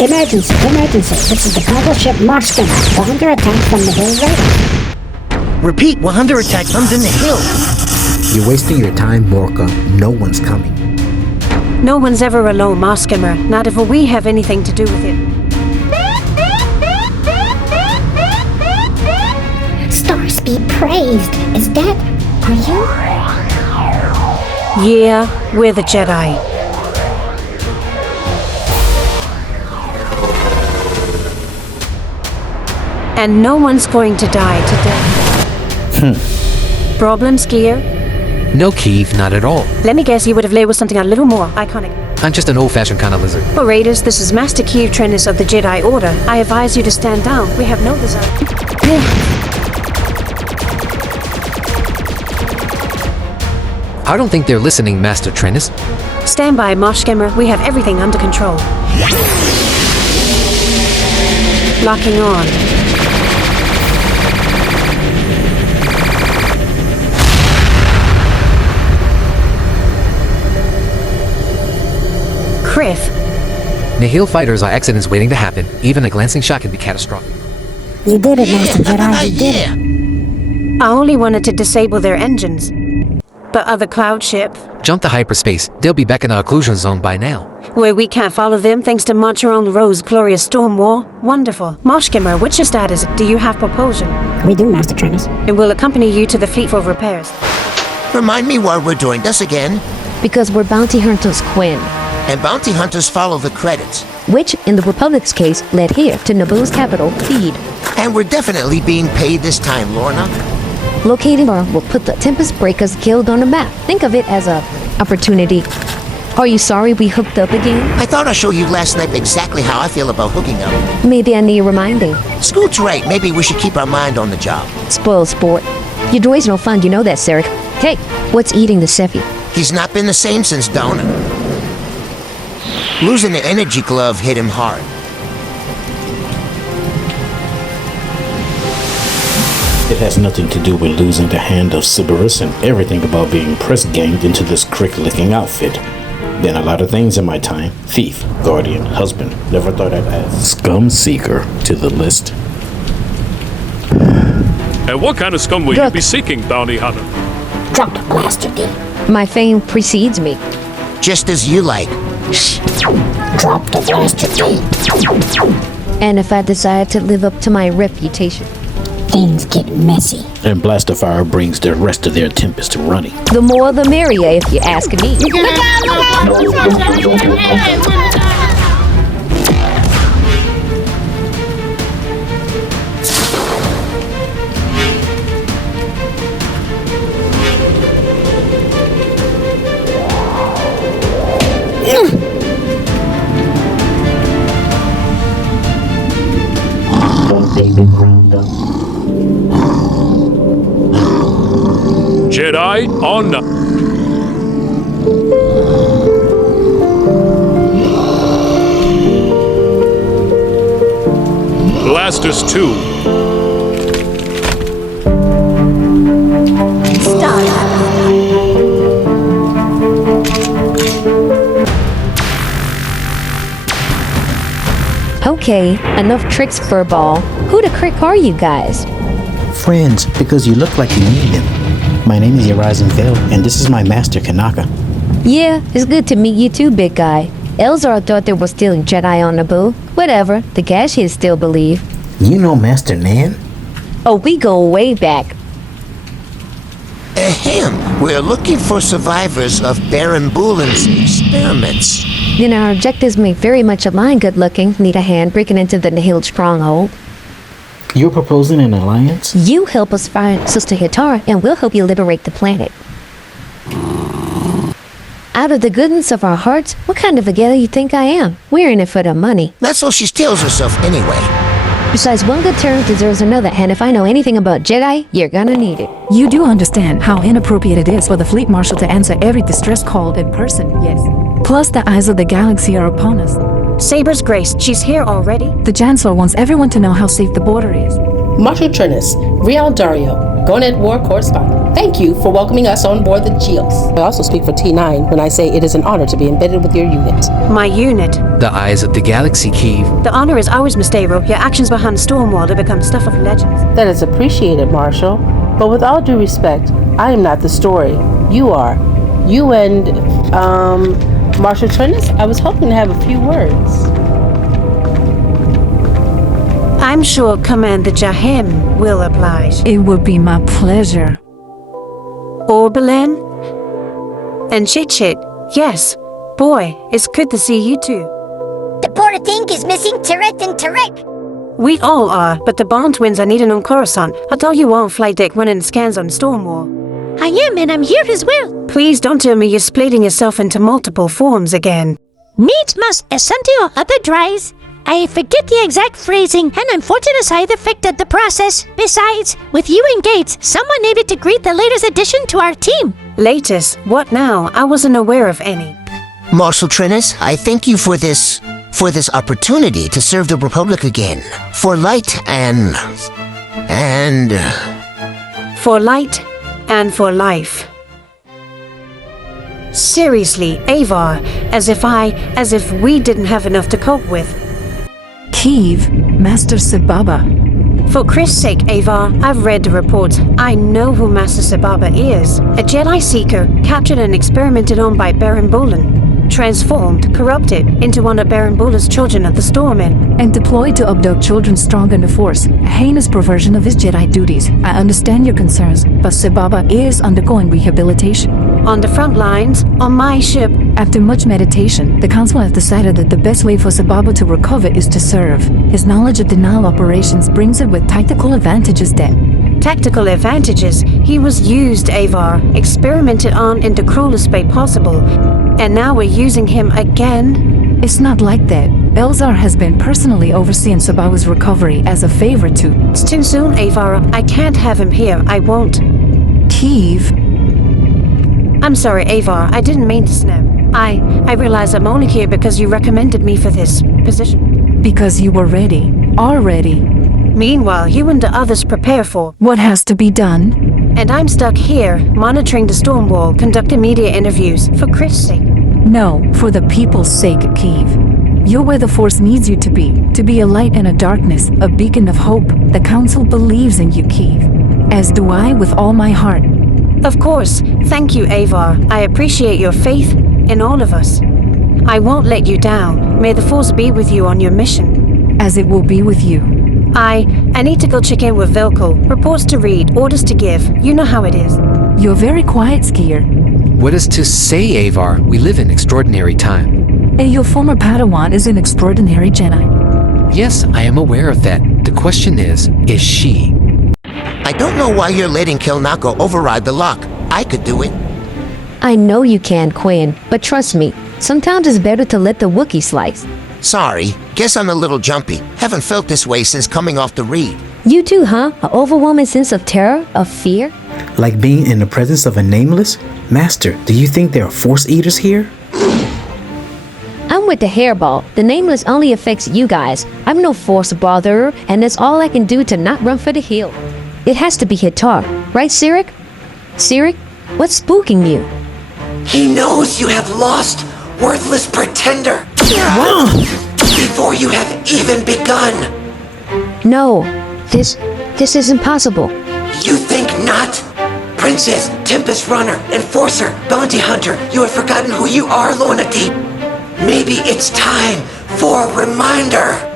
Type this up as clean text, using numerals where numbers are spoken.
Emergency, emergency. This is the cargo ship Moscow. We're under attack from the hill raiders. Repeat, we're under attack from the hill. You're wasting your time, Morka. No one's coming. No one's ever alone, Moskimer. Not if we have anything to do with it. Stars be praised. Is that... are you? Yeah, we're the Jedi. And no one's going to die today. Problems, Gear? No, Keeve, not at all. Let me guess you would have labeled something a little more iconic. I'm just an old-fashioned kind of lizard. Oh, Raiders, this is Master Keeve Trennis of the Jedi Order. I advise you to stand down. We have no desire. I don't think they're listening, Master Trennis. Stand by, Moshskimmer. We have everything under control. Locking on. Criff. Nihil fighters are accidents waiting to happen. Even a glancing shot can be catastrophic. You did it, Master Jedi. You did it. I only wanted to disable their engines. But other cloud ship, Jump to hyperspace. They'll be back in our occlusion zone by now. where we can't follow them thanks to Moncheron Rose Glorious Storm Wall. Wonderful. Moshskimmer, what's your status? Do you have propulsion? We do, Master Trennis. And we'll accompany you to the fleet for repairs. Remind me why we're doing this again. Because we're bounty hunters, Quinn. And bounty hunters follow the credits. Which, in the Republic's case, led here to Naboo's capital, Theed. And we're definitely being paid this time, Lorna. Locating her will put the Tempest Breakers Guild on the map. Think of it as a opportunity. Are you sorry we hooked up again? I thought I showed you last night exactly how I feel about hooking up. Maybe I need reminding. Scoot's right. Maybe we should keep our mind on the job. Spoiled sport. Your droid's no fun, you know that, Sarek. Hey, what's eating the Sephi? He's not been the same since Dona. Losing the energy glove hit him hard. It has nothing to do with losing the hand of Sybaris and everything about being press-ganged into this crick-licking outfit. Been a lot of things in my time. Thief, guardian, husband. Never thought I'd add scum seeker to the list. And what kind of scum will you be seeking, bounty hunter? Drop the blaster, D. My fame precedes me. Just as you like. Drop the blaster, D. And if I decide to live up to my reputation, Things get messy. And Blasterfire brings the rest of their Tempest running. the more the merrier, if you ask me. Jedi on. Blasters 2. Okay, enough tricks, Furball. Who the crick are you guys? Friends, because you look like you need them. My name is Horizon Vale, and this is my master, Kanaka. Yeah, it's good to meet you too, big guy. Elzar thought they were stealing Jedi on Naboo. Whatever, the Gashians still believe. You know Master Nan? Oh, we go way back. Ahem. We're looking for survivors of Baron Boolin's experiments. Then our objectives may very much align, good looking. Need a hand breaking into the Nihil stronghold. You're proposing an alliance? You help us find Sister Hitara, and we'll help you liberate the planet. Out of the goodness of our hearts, what kind of a gal you think I am? We're in it for the money. That's how she steals herself anyway. Besides, one good turn deserves another, and if I know anything about Jedi, you're gonna need it. You do understand how inappropriate it is for the fleet marshal to answer every distress call in person, yes? Plus, the eyes of the galaxy are upon us. Saber's Grace, she's here already? The Chancellor wants everyone to know how safe the border is. Marshal Trennis, Real Dario, Gonet War Correspondent. Thank you for welcoming us on board the Geos. I also speak for T9 when I say it is an honor to be embedded with your unit. My unit. The eyes of the galaxy, Kiev. The honor is ours, Mistero. Your actions behind Stormwall have become stuff of legends. That is appreciated, Marshal. But with all due respect, I am not the story. You are. You and, Marshal Trennis, I was hoping to have a few words. I'm sure Commander Jahim will oblige. It would be my pleasure. Orbelin? And Chit-Chit, yes. Boy, it's good to see you too. The poor thing is missing Turret and Turret. We all are, but the Bond twins are needed on Coruscant. I told you on flight deck running scans on Stormwall. I am, and I'm here as well. Please don't tell me you're splitting yourself into multiple forms again. Needs must, as until other dries. I forget the exact phrasing, and unfortunate side effect of the process. Besides, with you and Gates, someone needed to greet the latest addition to our team. Latest? What now? I wasn't aware of any. Marshal Trennis, I thank you for this opportunity to serve the Republic again. For light and... For light and for life. Seriously, Avar, as if we didn't have enough to cope with. Kiev, Master Sebaba. For Chris' sake, Avar, I've read the reports. I know who Master Sebaba is. A Jedi Seeker captured and experimented on by Baron Bolin. Transformed, corrupted, into one of Baron Bulla's children of the Stormen. And deployed to abduct children strong in the Force, a heinous perversion of his Jedi duties. I understand your concerns, but Sebaba is undergoing rehabilitation. On the front lines, on my ship. After much meditation, the Council has decided that the best way for Sebaba to recover is to serve. His knowledge of denial operations brings it with tactical advantages then. Tactical advantages? He was used, Avar, experimented on in the cruelest way possible. And now we're using him again? It's not like that. Elzar has been personally overseeing Sebaba's recovery as a favor to... It's too soon, Avar. I can't have him here. I won't. Kiev. I'm sorry, Avar. I didn't mean to snap. I realize I'm only here because you recommended me for this position. Because you were ready. Already. Meanwhile, you and the others prepare for... What has to be done? And I'm stuck here, monitoring the Stormwall, conducting media interviews, for Chris' sake. No, for the people's sake, Kiev. You're where the Force needs you to be a light in a darkness, a beacon of hope. The Council believes in you, Kiev. As do I with all my heart. Of course. Thank you, Avar. I appreciate your faith in all of us. I won't let you down. May the Force be with you on your mission. As it will be with you. I need to go check in with Velko. Reports to read, orders to give. You know how it is. You're very quiet, Skier. What is to say, Avar? We live in extraordinary time. And your former Padawan is an extraordinary Jedi. Yes, I am aware of that. The question is she? I don't know why you're letting Kilnako override the lock. I could do it. I know you can, Quinn, but trust me, sometimes it's better to let the Wookiee slice. Sorry, guess I'm a little jumpy. Haven't felt this way since coming off the read. You too, huh? An overwhelming sense of terror, of fear? Like being in the presence of a nameless? Master, do you think there are Force Eaters here? I'm with the hairball. The nameless only affects you guys. I'm no Force botherer, and that's all I can do to not run for the hill. It has to be Hitar, right, Sirik? Sirik, what's spooking you? He knows you have lost, worthless pretender. Before you have even begun. No, this is impossible. You think not? Princess, Tempest Runner, Enforcer, Bounty Hunter, you have forgotten who you are, Lunatic. Maybe it's time for a reminder.